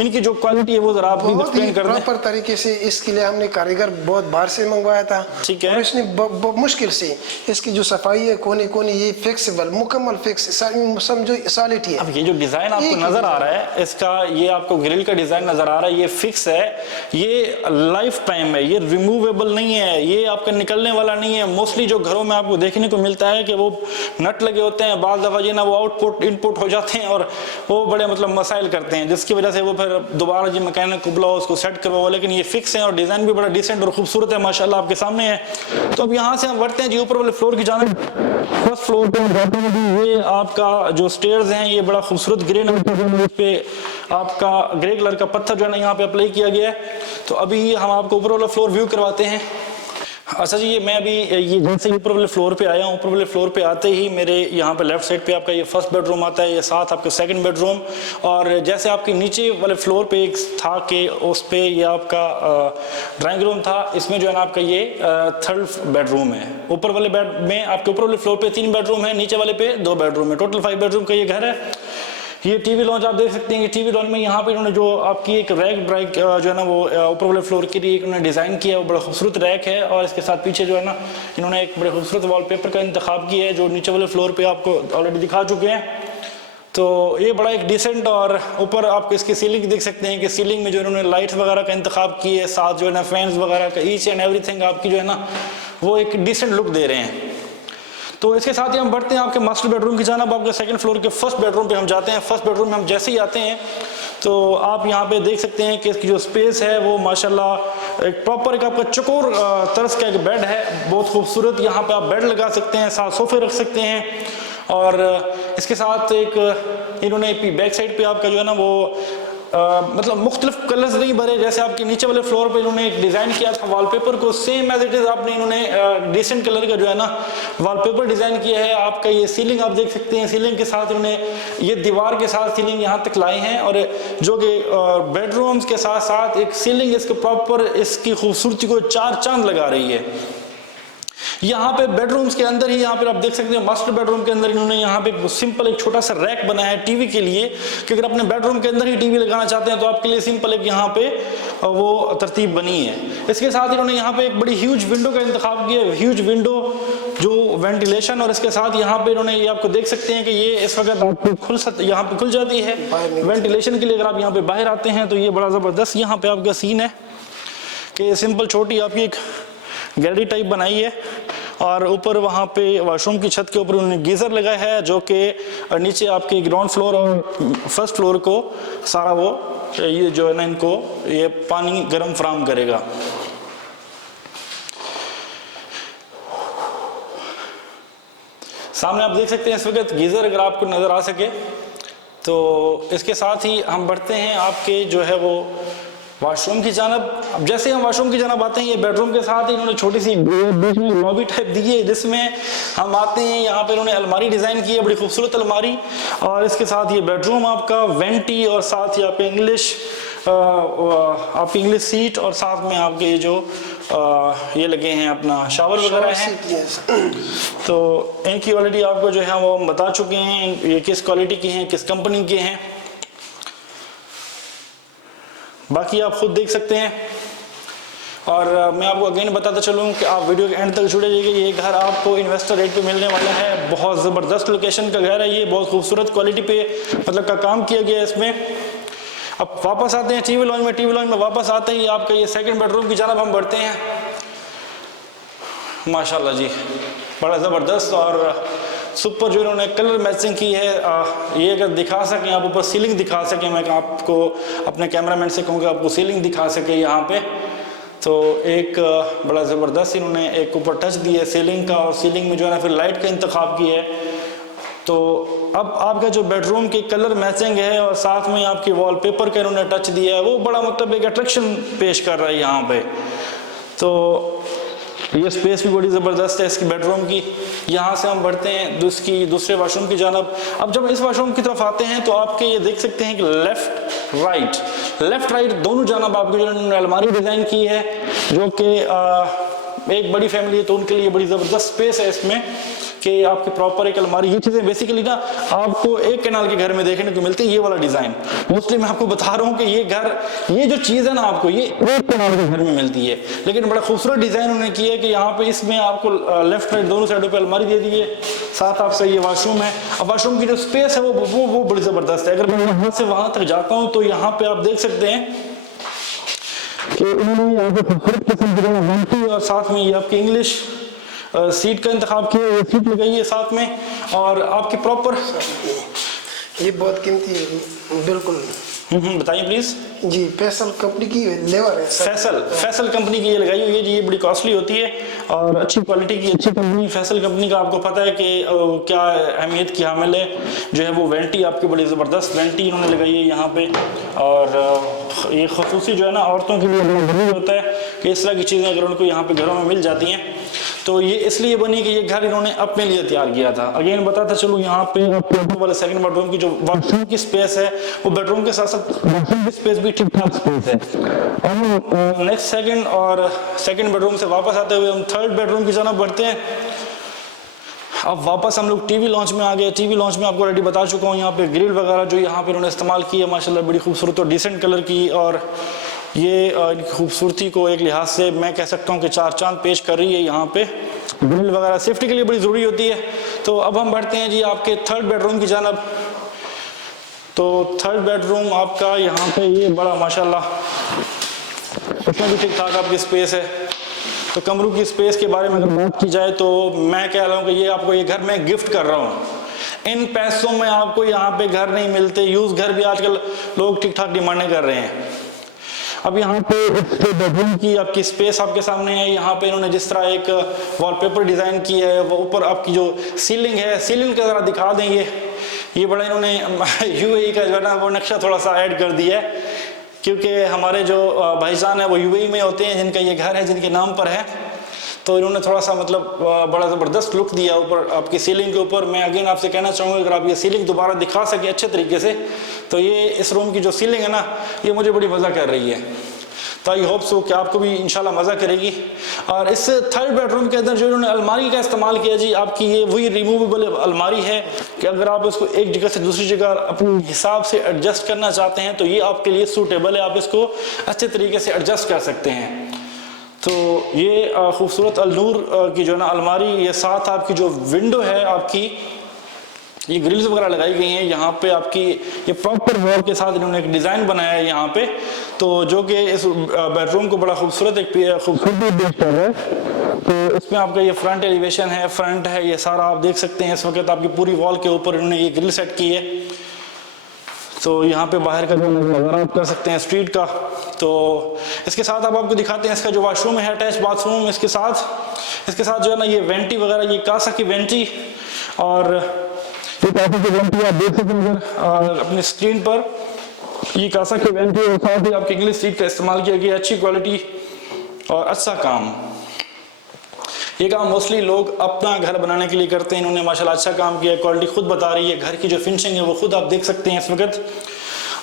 इनकी जो क्वालिटी है वो जरा आप एक्सप्लेन कर दें। प्रॉपर तरीके से इसके लिए हमने कारीगर बहुत बाहर से मंगवाया था। ठीक है। और इसने मुश्किल से इसकी जो सफाई है कोने कोने ये फिक्सेबल मुकम्मल फिक्स समझो सॉलिड है। अब ये जो डिजाइन आपको नजर आ रहा है इसका, ये आपको ग्रिल का डिजाइन नजर आ रहा है, ये फिक्स है, ये लाइफ टाइम है, ये रिमूवेबल नहीं है, ये आपका निकलने वाला नहीं है। मोस्टली जो घरों में आपको देखने को मिलता है कि वो नट लगे होते हैं, बाद दफा ये ना वो आउटपुट इनपुट हो जाते हैं और वो बड़े मतलब मसाइल करते हैं, जिसकी वजह से वो फिर दोबारा जी मैकेनिक को बुलाओ उसको सेट करवाओ। लेकिन ये फिक्स है और डिजाइन भी बड़ा डिसेंट और खूबसूरत है माशाल्लाह आपके सामने है। तो अब यहाँ से हम बढ़ते हैं जी ऊपर वाले फ्लोर की जानिब। फर्स्ट फ्लोर पे हम जाते हैं जी, ये आपका जो स्टेयर्स हैं ये बड़ा खूबसूरत ग्रे पे आपका ग्रे कलर का पत्थर जो है ना यहाँ पे अप्लाई किया गया है। तो अभी हम आपको ऊपर वाला फ्लोर व्यू करवाते हैं। अच्छा जी, ये मैं अभी ये जैसे ऊपर वाले फ्लोर पे आया हूँ, ऊपर वाले फ्लोर पे आते ही मेरे यहाँ पे लेफ्ट साइड पे आपका ये फर्स्ट बेडरूम आता है, ये साथ आपका सेकंड बेडरूम, और जैसे आपके नीचे वाले फ्लोर पे एक था कि उस पे ये आपका ड्राइंग रूम था, इसमें जो है ना आपका ये थर्ड बेडरूम है। ऊपर वाले बेड में आपके ऊपर वाले फ्लोर पे 3 बेडरूम है, नीचे वाले पे 2 बेडरूम है, टोटल 5 बेडरूम का ये घर है। ये टीवी लॉन्च आप देख सकते हैं कि टीवी लॉन्च में यहाँ पे इन्होंने जो आपकी एक रैक ड्राइक जो है ना वो ऊपर वाले फ्लोर के लिए इन्होंने डिज़ाइन किया है, वो बड़ा खूबसूरत रैक है, और इसके साथ पीछे जो है ना इन्होंने एक बड़े खूबसूरत वॉलपेपर का इंतखाब किया है जो नीचे वाले फ्लोर पे आपको ऑलरेडी दिखा चुके हैं। तो ये बड़ा एक डिसेंट, और ऊपर आप इसकी सीलिंग देख सकते हैं कि सीलिंग में जो इन्होंने लाइट्स वगैरह का इंतखाब किए है, साथ जो है ना फैंस वगैरह का ईच एंड एवरीथिंग आपकी जो है ना वो एक डिसेंट लुक दे रहे हैं। तो इसके साथ ही हम बढ़ते हैं आपके मास्टर बेडरूम की जानिब। आपके सेकंड फ्लोर के फर्स्ट बेडरूम पे हम जाते हैं। फर्स्ट बेडरूम में हम जैसे ही आते हैं तो आप यहाँ पे देख सकते हैं कि इसकी जो स्पेस है वो माशाल्लाह एक प्रॉपर एक आपका चकोर तर्ज का एक बेड है, बहुत खूबसूरत। यहाँ पे आप बेड लगा सकते हैं, साथ सोफे रख सकते हैं, और इसके साथ एक इन्होंने बैक साइड पे आपका जो है ना वो मतलब मुख्तलिफ कलर्स नहीं भरे, जैसे आपके नीचे वाले फ्लोर पे इन्होंने एक डिज़ाइन किया था वॉलपेपर को, सेम एज इट इज़ आपने इन्होंने डिसेंट कलर का जो है ना वॉलपेपर डिज़ाइन किया है। आपका ये सीलिंग आप देख सकते हैं, सीलिंग के साथ इन्होंने ये दीवार के साथ सीलिंग यहाँ तक लाए हैं, और जो कि बेडरूम्स के साथ साथ एक सीलिंग इसके प्रॉपर इसकी खूबसूरती को 4 चांद लगा रही है। यहाँ पे बेडरूम्स के अंदर ही यहाँ पे आप देख सकते हैं मास्टर बेडरूम के अंदर इन्होंने यहाँ पे सिंपल एक छोटा सा रैक बनाया है टीवी के लिए, कि अगर अपने बेडरूम के अंदर ही टीवी लगाना चाहते हैं तो आपके लिए सिंपल एक यहाँ पे वो तरतीब बनी है। इसके साथ इन्होंने यहाँ पे एक बड़ी ह्यूज विंडो का इंतखाब किया है, ह्यूज विंडो जो वेंटिलेशन, और इसके साथ यहाँ पे इन्होंने ये आपको देख सकते हैं कि ये इस वक्त आपको यहाँ पे खुल जाती है वेंटिलेशन के लिए। अगर आप यहाँ पे बाहर आते हैं तो ये बड़ा ज़बरदस्त यहाँ पे आपका सीन है कि सिंपल छोटी आपकी एक गैलरी टाइप बनाई है, और ऊपर वहाँ पे वॉशरूम की छत के ऊपर उन्होंने गीज़र लगाया है जो कि नीचे आपके ग्राउंड फ्लोर और फर्स्ट फ्लोर को सारा वो ये जो है ना इनको ये पानी गर्म फराहम करेगा। सामने आप देख सकते हैं इस वक्त गीज़र, अगर आपको नज़र आ सके तो। इसके साथ ही हम बढ़ते हैं आपके जो है वो वॉशरूम की जानब। अब जैसे हम वॉशरूम की जानब आते हैं, ये बेडरूम के साथ ही इन्होंने छोटी सी बीच में लॉबी टाइप दी है, जिसमें हम आते हैं यहाँ पे इन्होंने अलमारी डिज़ाइन की है, बड़ी खूबसूरत अलमारी, और इसके साथ ये बेडरूम आपका वेंटी, और साथ ही आपके आपकी इंग्लिश सीट, और साथ में आपके ये जो ये लगे हैं अपना शावर वगैरह हैं। तो इनकी ऑलरेडी आपको जो है वो हम बता चुके हैं ये किस क्वालिटी की हैं, किस कंपनी के हैं, बाकी आप खुद देख सकते हैं। और मैं आपको अगेन बताता चलूँ कि आप वीडियो के एंड तक जुड़े रहिए। ये घर आपको इन्वेस्टर रेट पे मिलने वाला है, बहुत ज़बरदस्त लोकेशन का घर है ये, बहुत खूबसूरत क्वालिटी पे मतलब का काम किया गया है इसमें। अब वापस आते हैं टीवी लॉन्च में। टीवी लॉन्च में वापस आते ही आपका ये सेकंड बेडरूम की जानब हम बढ़ते हैं। माशाल्लाह जी, बड़ा ज़बरदस्त और सुपर जो इन्होंने कलर मैचिंग की है। ये अगर दिखा सकें आप, ऊपर सीलिंग दिखा सकें, मैं आपको अपने कैमरामैन से कहूँगा आपको सीलिंग दिखा सके यहाँ पे, तो एक बड़ा ज़बरदस्त इन्होंने एक ऊपर टच दिया है सीलिंग का, और सीलिंग में जो है ना फिर लाइट का इंतखाब किया है। तो अब आपका जो बेडरूम की कलर मैचिंग है और साथ में आपकी वॉलपेपर का इन्होंने टच दिया है, वो बड़ा मतलब एक अट्रैक्शन पेश कर रहा है यहाँ पे। तो ये स्पेस भी बड़ी ज़बरदस्त है इसकी बेडरूम की। यहाँ से हम बढ़ते हैं दूसरे वॉशरूम की जानब। अब जब इस वॉशरूम की तरफ आते हैं तो आपके ये देख सकते हैं कि लेफ्ट राइट दोनों जानब आपके जो इन्होंने अलमारी डिज़ाइन की है, जो कि एक बड़ी फैमिली है तो उनके लिए बड़ी ज़बरदस्त स्पेस है इसमें कि आपकी प्रॉपर एक अलमारी। ये चीज़ें बेसिकली ना आपको एक कैनाल के घर में देखने को मिलती है, ये वाला डिज़ाइन। मोस्टली मैं आपको बता रहा हूँ कि ये जो चीज़ है ना आपको ये एक कैनाल के घर में मिलती है, लेकिन बड़ा खूबसूरत डिज़ाइन उन्होंने किया है कि यहाँ पे इसमें आपको लेफ्ट राइट दोनों साइडों पे अलमारी दे दी है, साथ आपसे ये वॉशरूम है। अब वॉशरूम की जो स्पेस है वो बड़ी ज़बरदस्त है। अगर मैं यहाँ से वहाँ तक जाता हूँ तो यहाँ पे आप देख सकते हैं कि उन्होंने यहाँ पे खूबसूरत किस्म की और साथ में ये आपकी इंग्लिश सीट का इंतखाब किया, ये सीट लगाई है साथ में, और आपकी प्रॉपर ये बहुत कीमती है बिल्कुल। बताइए प्लीज जी। फैसल कंपनी की लेवर है। फैसल कंपनी की ये लगाई हुई है जी, ये बड़ी कॉस्टली होती है और अच्छी क्वालिटी की अच्छी कंपनी। फैसल कंपनी का आपको पता है कि क्या अहमियत की हामिल है। जो है वो वेंटी आपकी बड़ी ज़बरदस्त वेंटी इन्होंने लगाई है यहाँ पे, और ये खसूसी जो है ना औरतों के लिए बड़ा ज़रूरी होता है कि इस तरह की चीज़ें अगर उनको यहाँ पे घरों में मिल जाती हैं तो ये इसलिए बनी कि ये घर इन्होंने अपने लिए तैयार किया था। अगेन बताता चलूँ, यहाँ पे वाले सेकंड बेडरूम की जो वॉशरूम की स्पेस है वो बेडरूम के साथ साथ वॉशरूम की स्पेस भी ठीक ठाक स्पेस है। और नेक्स्ट सेकंड बेडरूम से वापस आते हुए हम थर्ड बेडरूम की तरफ बढ़ते हैं। अब वापस हम लोग टीवी लॉन्च में आ गए। टीवी लॉन्च में आपको ऑलरेडी बता चुका हूँ, यहाँ पे ग्रिल वगैरह जो यहाँ पे उन्होंने इस्तेमाल की है माशाल्लाह बड़ी खूबसूरत और डिसेंट कलर की, और ये इनकी खूबसूरती को एक लिहाज से मैं कह सकता हूँ कि चार चांद पेश कर रही है। यहाँ पे ग्रिल वगैरह सेफ्टी के लिए बड़ी ज़रूरी होती है। तो अब हम बढ़ते हैं जी आपके थर्ड बेडरूम की जानब। तो थर्ड बेडरूम आपका यहाँ पे ये बड़ा माशाल्लाह उसमें भी ठीक ठाक आपकी स्पेस है। तो कमरों की स्पेस के बारे में अगर बात की जाए तो मैं कह रहा हूँ कि ये आपको ये घर मैं गिफ्ट कर रहा हूँ। इन पैसों में आपको यहाँ पे घर नहीं मिलते। यूज घर भी आजकल लोग ठीक ठाक डिमांडें कर रहे हैं। अब यहाँ पे इस बेडरूम की आपकी स्पेस आपके सामने है। यहाँ पे इन्होंने जिस तरह एक वॉलपेपर डिजाइन की है, वो ऊपर आपकी जो सीलिंग है, सीलिंग का जरा दिखा देंगे। ये बड़ा इन्होंने यूएई का जो है ना वो नक्शा थोड़ा सा ऐड कर दिया है, क्योंकि हमारे जो भाईजान है वो यूएई में होते हैं, जिनका ये घर है, जिनके नाम पर है। तो इन्होंने थोड़ा सा मतलब बड़ा ज़बरदस्त लुक दिया ऊपर आपकी सीलिंग के ऊपर। मैं अगेन आपसे कहना चाहूँगा अगर आप ये सीलिंग दोबारा दिखा सके अच्छे तरीके से, तो ये इस रूम की जो सीलिंग है ना, ये मुझे बड़ी मज़ा कर रही है। तो आई होप सो कि आपको भी इंशाल्लाह मज़ा करेगी। और इस थर्ड बेडरूम के अंदर जो इन्होंने अलमारी का इस्तेमाल किया जी, आपकी ये वही रिमूवेबल अलमारी है कि अगर आप इसको एक जगह से दूसरी जगह अपने हिसाब से एडजस्ट करना चाहते हैं तो ये आपके लिए सूटेबल है। आप इसको अच्छे तरीके से एडजस्ट कर सकते हैं। तो ये खूबसूरत अलनूर की जो है ना अलमारी, ये साथ आपकी जो विंडो है आपकी ये ग्रिल्स वगैरह लगाई गई हैं। यहाँ पे आपकी ये प्रॉपर वॉल के साथ इन्होंने एक डिज़ाइन बनाया है यहाँ पे, तो जो कि इस बेडरूम को बड़ा खूबसूरत एक खूबसूरती पेश कर रहा है। तो इसमें आपका ये फ्रंट एलिवेशन है, फ्रंट है, ये सारा आप देख सकते हैं। इस वक्त आपकी पूरी वॉल के ऊपर इन्होंने ये ग्रिल सेट की है। तो यहाँ पे बाहर का जो नज़ारा आप कर सकते हैं स्ट्रीट का। तो इसके साथ अब आपको दिखाते हैं इसका जो वॉशरूम है, अटैच बाथरूम। इसके साथ जो है ना ये वेंटी वगैरह, ये कासा की वेंटी, और ये कासा की वेंटी आप देख सकते हैं अपनी स्क्रीन पर। ये कासा की वेंटी और साथ ही आपके इंग्लिश सीट का इस्तेमाल किया गया, अच्छी क्वालिटी और अच्छा काम। ये काम मोस्टली लोग अपना घर बनाने के लिए करते हैं। इन्होंने माशाल्लाह अच्छा काम किया है, क्वालिटी खुद बता रही है। घर की जो फिनिशिंग है वो खुद आप देख सकते हैं इस वक्त।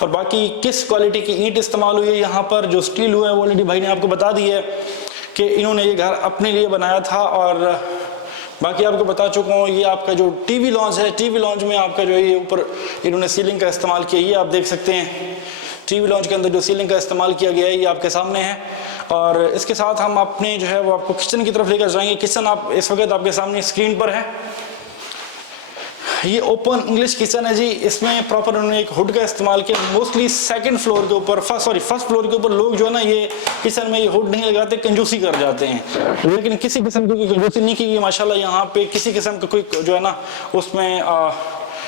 और बाकी किस क्वालिटी की ईंट इस्तेमाल हुई है यहाँ पर, जो स्टील हुआ है वो ऑलरेडी भाई ने आपको बता दी है कि इन्होंने ये घर अपने लिए बनाया था। और बाकी आपको बता चुका हूँ, ये आपका जो टीवी लॉन्च है, टीवी लॉन्च में आपका जो ये ऊपर इन्होंने सीलिंग का इस्तेमाल किया, ये आप देख सकते हैं। टीवी लॉन्च के अंदर जो सीलिंग का इस्तेमाल किया गया है ये आपके सामने है। और इसके साथ हम अपने जो है वो आपको किचन की तरफ लेकर जाएंगे। किचन आप इस वक्त आपके सामने स्क्रीन पर है। ये ओपन इंग्लिश किचन है जी। इसमें प्रॉपर उन्होंने एक हुड का इस्तेमाल किया। मोस्टली सेकंड फ्लोर के ऊपर फर्स्ट फ्लोर के ऊपर लोग जो है ना ये किचन में ये हुड नहीं लगाते, कंजूसी कर जाते हैं। लेकिन किसी किस्म की कंजूसी नहीं की गई माशाल्लाह। यहाँ पे किसी किस्म का कोई जो है ना उसमें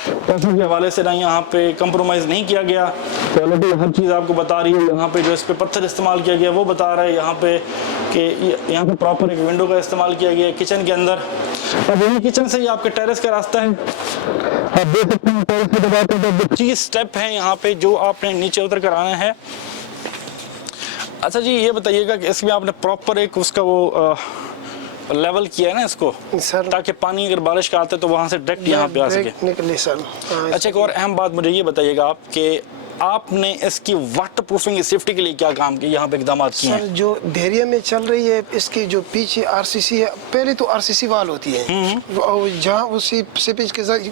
पैसों के हवाले से ना यहाँ पे कंप्रोमाइज़ नहीं किया गया। क्वालिटी हर चीज़ आपको बता रही है। यहाँ पे जो इस पे पत्थर इस्तेमाल किया गया वो बता रहा है यहाँ पे कि यहाँ पे प्रॉपर एक विंडो का इस्तेमाल किया गया है किचन के अंदर। अब यही किचन से ही आपके टेरेस का रास्ता है। आप देख सकते हैं टेरेस पे दबाते हैं तो 30 स्टेप हैं यहाँ पे जो आपने नीचे उतर कर आना है। अच्छा जी, ये बताइएगा कि इसमें आपने प्रॉपर एक उसका वो लेवल किया है ना इसको सर, ताकि पानी अगर बारिश का आता है तो वहाँ से डायरेक्ट यहाँ पे आ सके निकले सर। अच्छा, एक और अहम बात मुझे ये बताइएगा आप कि आपने इसकी वाटर प्रूफिंग सेफ्टी के लिए क्या काम किया, यहाँ पे इकदाम किए हैं? सर जो देरिया में चल रही है इसकी जो पीछे आरसीसी है, पहले तो आरसीसी वाल होती है और जहाँ उसी सीपेज के साथ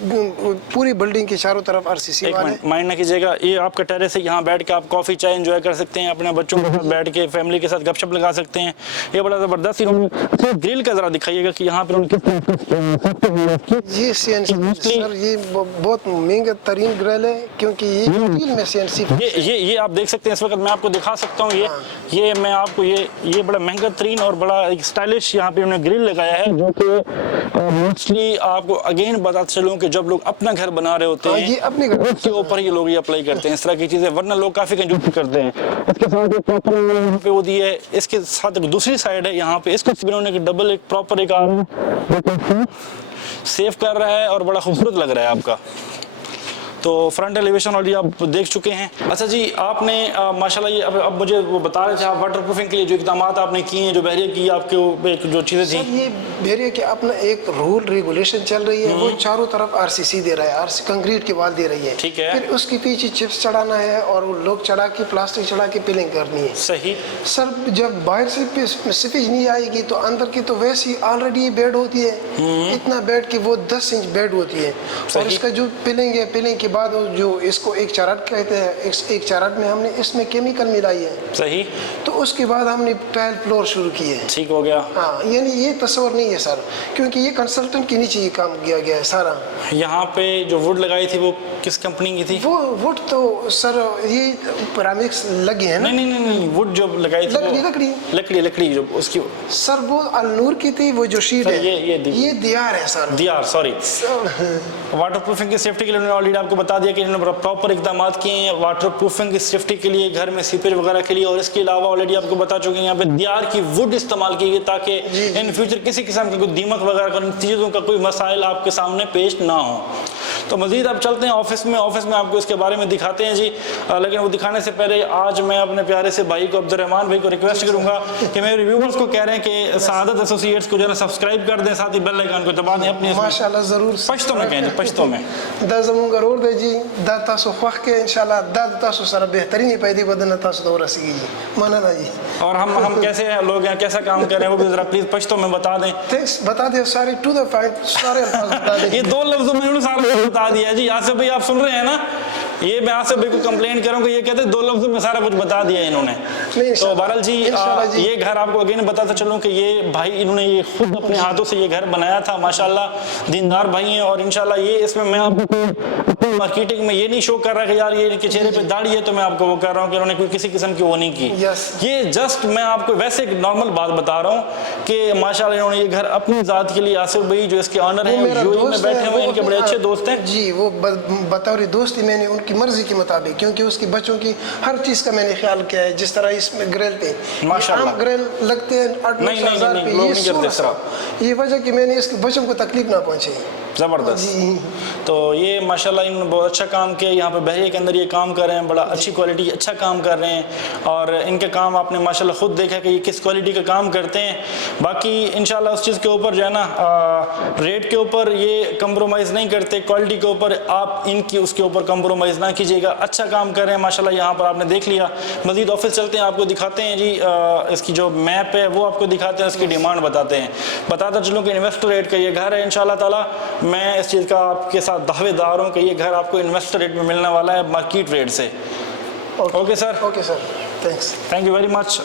पूरी बिल्डिंग के चारों तरफ आरसीसी वाल है। माइंड ना कीजिएगा, ये आपका टेरेस है, यहाँ बैठ के आप कॉफी चाय एंजॉय कर सकते हैं, अपने बच्चों के साथ बैठ के फैमिली के साथ गपशप लगा सकते हैं। ये बड़ा जबरदस्त इन्होंने ग्रिल का जरा दिखाइएगा कि यहाँ पे किस तरह ये सर ये बहुत महंगा तरीन ग्रिल है क्योंकि ये ये आप देख सकते हैं। इस वक्त मैं आपको दिखा सकता हूँ ये मैं आपको ये बड़ा महंगा तरीन और बड़ा एक स्टाइलिश यहाँ पे उन्होंने ग्रिल लगाया है, जो कि मोस्टली आपको अगेन बता चलूँ कि जब लोग अपना घर बना रहे होते हैं ये अपने घर के ऊपर ये लोग ये अप्लाई करते हैं इस तरह की चीजें, वरना लोग काफी कंजूसी करते हैं। इसके साथ प्रॉपर यहाँ पे वो दी है, इसके साथ एक दूसरी साइड है यहाँ पे, इसको उन्होंने डबल एक प्रॉपर एक आर्म सेव कर रहा है और बड़ा खूबसूरत लग रहा है आपका। तो फ्रंट एलिवेशन ऑलरेडी आप देख चुके हैं। अच्छा जी, आपने माशाल्लाह ये अब मुझे वो बता रहे थे आप वाटर प्रूफिंग के लिए जो इकदाम आपने किए हैं, जो बहरिया की आपके जो चीज़ें थी, ये बहरिया के अपना एक रूल रेगुलेशन चल रही है, वो चारों तरफ आरसीसी दे रहा है, आरसी कंक्रीट की वाल दे रही है, ठीक है। फिर उसके पीछे चिप्स चढ़ाना है और वो लोग चढ़ा के प्लास्टिक चढ़ा के पिलिंग करनी है। सही सर, जब बाहर से सीपेज नहीं आएगी तो अंदर की तो वैसी ऑलरेडी बेड होती है, इतना बेड की वो 10 इंच बेड होती है, और इसका जो पिलिंग है, पिलिंग के बाद जो इसको एक चरट कहते हैं, एक चरट में हमने इसमें केमिकल मिलाई है। सही। तो उसके बाद हमने टाइल फ्लोर शुरू की है। ठीक हो गया। हाँ, यानी ये तस्वर नहीं है सर, क्योंकि ये कंसल्टेंट के नीचे ये काम किया गया है सारा। यहाँ पे जो वुड लगाई थी वो किस कंपनी की थी? वो वुड तो सर ये पिरामिड्स लगे हैं ना। नहीं, वुड जो लगाई थी लकड़ी जो उसकी, सर वो अलनूर की थी, वो जो शीट है ये दियार है सर। दियार, सॉरी। वाटर प्रूफिंग की सेफ्टी के लिए उन्होंने ऑलरेडी आपको बता दिया कि इन्होंने प्रॉपर इकदाम किए हैं वाटर प्रूफिंग की सेफ्टी के लिए, घर में सीपेज वगैरह के लिए, और इसके अलावा ऑलरेडी आपको बता चुके हैं यहाँ पे दियार की वुड इस्तेमाल की गई ताकि इन फ्यूचर किसी किस्म का कोई दीमक वगैरह का चीज़ों का कोई मसाइल आपके सामने पेश ना हो। तो मजीद आप चलते हैं ऑफिस में आपको इसके बारे में दिखाते हैं जी। लेकिन वो दिखाने से पहले आज मैं अपने प्यारे से भाई को, अब्दुर्रहमान भाई को रिक्वेस्ट करूंगा कि मेरे रिव्यूअर्स को कह रहे हैं कि सआदत एसोसिएट्स को जो है सब्सक्राइब कर दें, साथ ही बेल आइकन को दबा दें अपनी। माशाल्लाह ज़रूर। पश्तो में कहें, पश्तो में दज़मूं गरूर दे जी दा तासो ख्वाह के इंशाल्लाह दा तासो सारा बेहतरीन पैदी बदन तासो दो रसीगी जी, माना ना जी। और हम कैसे लोग हैं, कैसा काम कर रहे हैं, वो भी जरा प्लीज पश्तो में बता दें। बता दे सारे टू द पॉइंट, सारे अल्फाज बता दें। ये 2 लफ्जों में उन्होंने सारा बता दिया जी। आसिफ भाई आप सुन रहे हैं ना, ये मैं आसिफ भाई को कंप्लेंट कर रहा हूँ कि ये कहते हैं 2 लफ्जों में सारा कुछ बता दिया इन्होंने। तो बहरहाल जी ये घर आपको अगेन बताता चलूँ कि ये भाई इन्होंने ये खुद अपने हाथों से ये घर बनाया था। माशाल्लाह दीनदार भाई हैं, और इंशाल्लाह ये इसमें मैं आपको मार्केटिंग में ये नहीं शो कर रहा कि यार ये इनके चेहरे पे दाढ़ी है तो मैं आपको वो कर रहा हूँ कि उन्होंने कोई किसी किस्म की वो नहीं की। ये जस्ट मैं आपको वैसे एक नॉर्मल बात बता रहा हूँ कि माशाल्लाह इन्होंने ये घर अपनी जात के लिए, आसिफ भाई जो इसके ऑनर हैं यूएई में बैठे हुए हैं, इनके बड़े अच्छे दोस्त हैं जी। वो बतौर दोस्ती मैंने उनकी मर्जी के मुताबिक, क्योंकि उसके बच्चों की हर चीज का मैंने ख्याल किया है, जिस तरह इसमें ग्रिल पे माशाल्लाह ग्रिल लगते हैं 8-9 हज़ार पे, ये वजह कि मैंने इसके बच्चों को तकलीफ ना पहुंचे। ज़बरदस्त। तो ये माशाल्लाह इन्होंने बहुत अच्छा काम किया, यहाँ पे बहरिया के अंदर ये काम कर रहे हैं, बड़ा अच्छी क्वालिटी अच्छा काम कर रहे हैं, और इनके काम आपने माशाल्लाह खुद देखा कि ये किस क्वालिटी का काम करते हैं। बाकी इंशाल्लाह उस चीज़ के ऊपर जो है ना, रेट के ऊपर ये कंप्रोमाइज़ नहीं करते, क्वालिटी के ऊपर आप इनकी उसके ऊपर कंप्रोमाइज़ ना कीजिएगा, अच्छा काम कर रहे हैं माशाल्लाह। यहाँ पर आपने देख लिया। मज़ीद ऑफिस चलते हैं, आपको दिखाते हैं जी। इसकी जो मैप है वो आपको दिखाते हैं, इसकी डिमांड बताते हैं। बताता चलूँ कि इन्वेस्टर रेट का ये घर है इंशाल्लाह ताला। मैं इस चीज़ का आपके साथ दावेदार हूँ कि ये घर आपको इन्वेस्टर रेट में मिलने वाला है, मार्केट रेट से। Okay sir. Okay sir, thanks, thank you very much.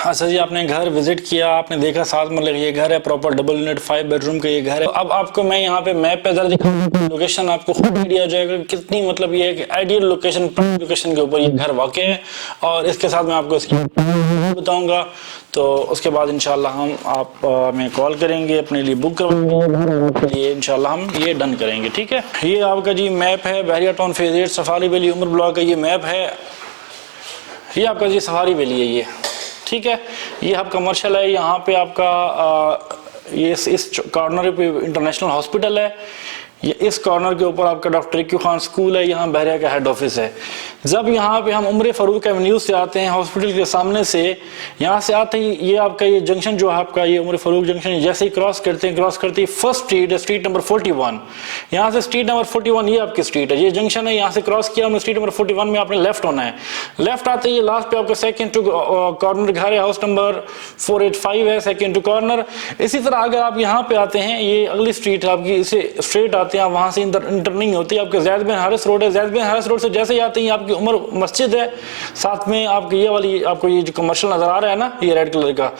अच्छा जी, आपने घर विजिट किया, आपने देखा 7 मरले का ये घर है, प्रॉपर डबल यूनिट 5 बेडरूम का ये घर है। अब आपको मैं यहाँ पे मैप पे जरा दिखाऊंगा, लोकेशन आपको खुद आइडिया हो जाएगा कितनी, मतलब ये है कि आइडियल लोकेशन, प्राइम लोकेशन के ऊपर ये घर वाक़ है। और इसके साथ मैं आपको इसकी बताऊंगा, तो उसके बाद इंशाल्लाह हम आप में कॉल करेंगे, अपने लिए बुक करवाएंगे, ये इंशाल्लाह हम ये डन करेंगे। ठीक है, ये आपका जी मैप है Bahria Town phase 8 safari valley Umar block का ये मैप है। ये आपका जी सफारी वैली है ये, ठीक है। ये आप कमर्शियल है, यहाँ पे आपका ये इस कॉर्नर पे इंटरनेशनल हॉस्पिटल है, ये इस कॉर्नर के ऊपर आपका डॉक्टर इक्यू खान स्कूल है, यहाँ बहरिया का हेड ऑफिस है। जब यहाँ पे हम उम्र फारूक एवेन्यू से आते हैं, हॉस्पिटल के सामने से, यहाँ से आते ही ये आपका ये जंक्शन जो है आपका ये उम्र फारूक जंक्शन, जैसे ही क्रॉस करते ही फर्स्ट स्ट्रीट है, स्ट्रीट नंबर 41। यहाँ से स्ट्रीट नंबर 41 ये आपकी स्ट्रीट है, ये जंक्शन है। यहाँ से क्रॉस किया हमने, स्ट्रीट नंबर 41 में आपने लेफ्ट होना है। लेफ्ट आते ही लास्ट पे आपका सेकंड टू कॉर्नर घर है, हाउस नंबर 485 है, सेकंड टू कॉर्नर। इसी तरह अगर आप यहाँ पे आते हैं, ये अगली स्ट्रीट है आपकी, इसे स्ट्रेट आते हैं आप, वहाँ से इंटर नहीं होती, आपके ज़ैद बिन हारिस रोड है। ज़ैद बिन हारिस रोड से जैसे ही आते हैं आपकी उमर मस्जिद है, साथ में आपकी ये वाली आपको ये जो कमर्शियल नजर आ रहा है ना, ये रेड कलर का,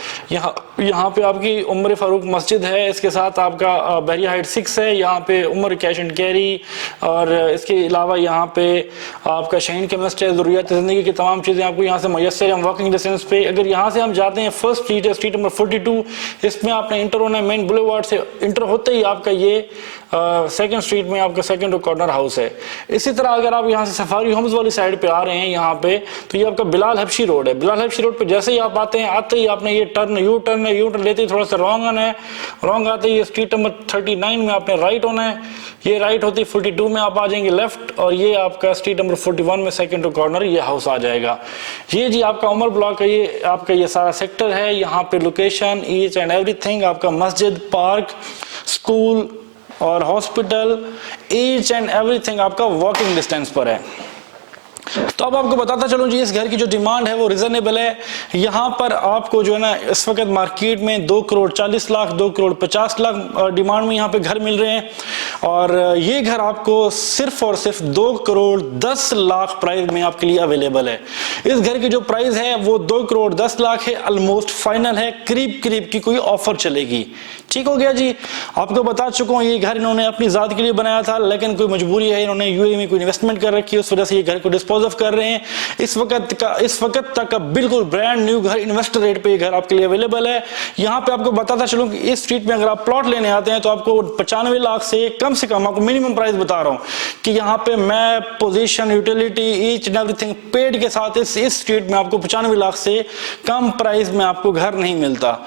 यहाँ पे आपकी उमर फारूक मस्जिद है। इसके साथ आपका बहरिया हाइट 6 है, यहाँ पे उमर कैश एंड कैरी, और इसके अलावा यहाँ पे आपका शाहीन केमिस्ट है। ज़रूरियात ज़िंदगी की तमाम चीज़ें आपको यहाँ से मैसर है, हम वॉकिंग डिस्टेंस पे। अगर यहाँ से हम जाते हैं, फर्स्ट स्ट्रीट है, स्ट्रीट नंबर 42, इसमें आपने इंटर होना है। मेन बुलेवार्ड से इंटर होते ही आपका ये सेकंड स्ट्रीट में आपका सेकंड कॉर्नर हाउस है। इसी तरह अगर आप यहाँ से सफारी होम्स वाली साइड पे आ रहे हैं यहाँ पे, तो ये आपका बिलाल हबशी रोड है। बिलाल हबशी रोड पे जैसे ही आप आते हैं, आते ही आपने ये टर्न यू टर्न है, यू टर्न लेते ही थोड़ा सा रॉन्ग है, रॉन्ग आते ही स्ट्रीट नंबर 39 में आपने राइट होना है, ये राइट होती 42 में आप आ जाएंगे लेफ्ट, और ये आपका स्ट्रीट नंबर 41 में सेकंड टू कॉर्नर ये हाउस आ जाएगा। ये जी आपका उमर ब्लॉक है, ये आपका ये सारा सेक्टर है। यहाँ पे लोकेशन ईच एंड एवरीथिंग, आपका मस्जिद, पार्क, स्कूल और हॉस्पिटल, ईच एंड एवरीथिंग आपका वॉकिंग डिस्टेंस पर है। तो अब आपको बताता चलूं जी, इस घर की जो डिमांड है वो रिजनेबल है। यहाँ पर आपको जो है ना इस वक्त मार्केट में 2 करोड़ 40 लाख 2 करोड़ 50 लाख डिमांड में यहाँ पे घर मिल रहे हैं, और ये घर आपको सिर्फ और सिर्फ 2 करोड़ 10 लाख प्राइस में आपके लिए अवेलेबल है। इस घर की जो प्राइस है वो 2 करोड़ 10 लाख है, ऑलमोस्ट फाइनल है, करीब करीब की कोई ऑफर चलेगी। ठीक हो गया जी। आपको बता चुका हूँ ये घर इन्होंने अपनी जात के लिए बनाया था, लेकिन कोई मजबूरी है, इन्होंने यूएई में कोई इन्वेस्टमेंट कर रखी है, उस वजह से ये घर को डिस्पोज ऑफ कर रहे हैं। इस वक्त तक का बिल्कुल ब्रांड न्यू घर इन्वेस्टर रेट पे ये घर आपके लिए अवेलेबल है। यहाँ पे आपको बताता चलूं कि इस स्ट्रीट में अगर आप प्लॉट लेने आते हैं तो आपको 95 लाख से कम आपको मिनिमम प्राइस बता रहा हूँ कि यहाँ पे map, position, utility, each and everything paid के साथ इस स्ट्रीट में आपको 95 लाख से कम प्राइस में आपको घर नहीं मिलता।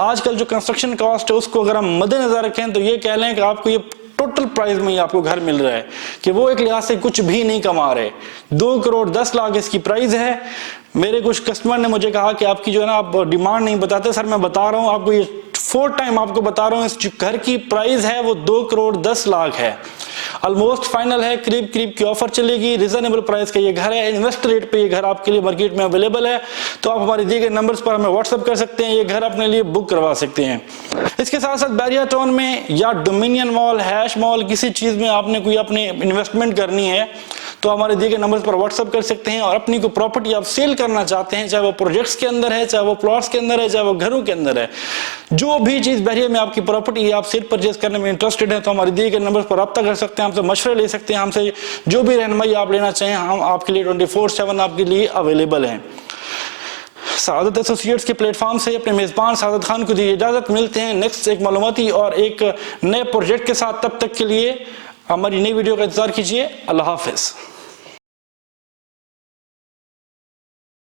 आजकल जो कंस्ट्रक्शन कॉस्ट है उसको अगर हम मद्देनजर रखें तो ये कह लें कि आपको ये टोटल प्राइस में ही आपको घर मिल रहा है कि वो एक लिहाज से कुछ भी नहीं कमा रहे। 2 करोड़ 10 लाख इसकी प्राइस है। मेरे कुछ कस्टमर ने मुझे कहा कि आपकी जो है ना आप डिमांड नहीं बताते। सर मैं बता रहा हूँ आपको, ये 4th टाइम आपको बता रहा हूँ, इस घर की प्राइस है वो 2 करोड़ 10 लाख है, ऑलमोस्ट फाइनल है, करीब करीब की ऑफर चलेगी। रिजनेबल प्राइस का ये घर है, इन्वेस्टर रेट पे ये घर आपके लिए मार्केट में अवेलेबल है। तो आप हमारे दिए गए नंबर्स पर हमें व्हाट्सएप कर सकते हैं, ये घर अपने लिए बुक करवा सकते हैं। इसके साथ साथ बैरिया टाउन में या डोमिनियन मॉल, हैश मॉल, किसी चीज में आपने कोई अपने इन्वेस्टमेंट करनी है तो हमारे दिए गए नंबर्स पर व्हाट्सएप कर सकते हैं। और अपनी कोई प्रॉपर्टी आप सेल करना चाहते हैं, चाहे वो प्रोजेक्ट्स के अंदर है, चाहे वो प्लॉट्स के अंदर है, चाहे वो घरों के अंदर है, जो भी चीज बहरिया में आपकी प्रॉपर्टी है आप सेल परचेज करने में इंटरेस्टेड है तो हमारे दिए गए नंबर्स पर रब्ता कर सकते हैं, हमसे मशवरे ले सकते हैं, हमसे जो भी रहनुमाई आप लेना चाहें हम आपके लिए 24/7 आपके लिए अवेलेबल हैं। सादत एसोसिएट्स के प्लेटफॉर्म से अपने मेजबान सादत खान को दी इजाजत। मिलते हैं नेक्स्ट एक मालूमाती और एक नए प्रोजेक्ट के साथ, तब तक के लिए हमारी नई वीडियो का इंतजार कीजिए। अल्लाह हाफिज।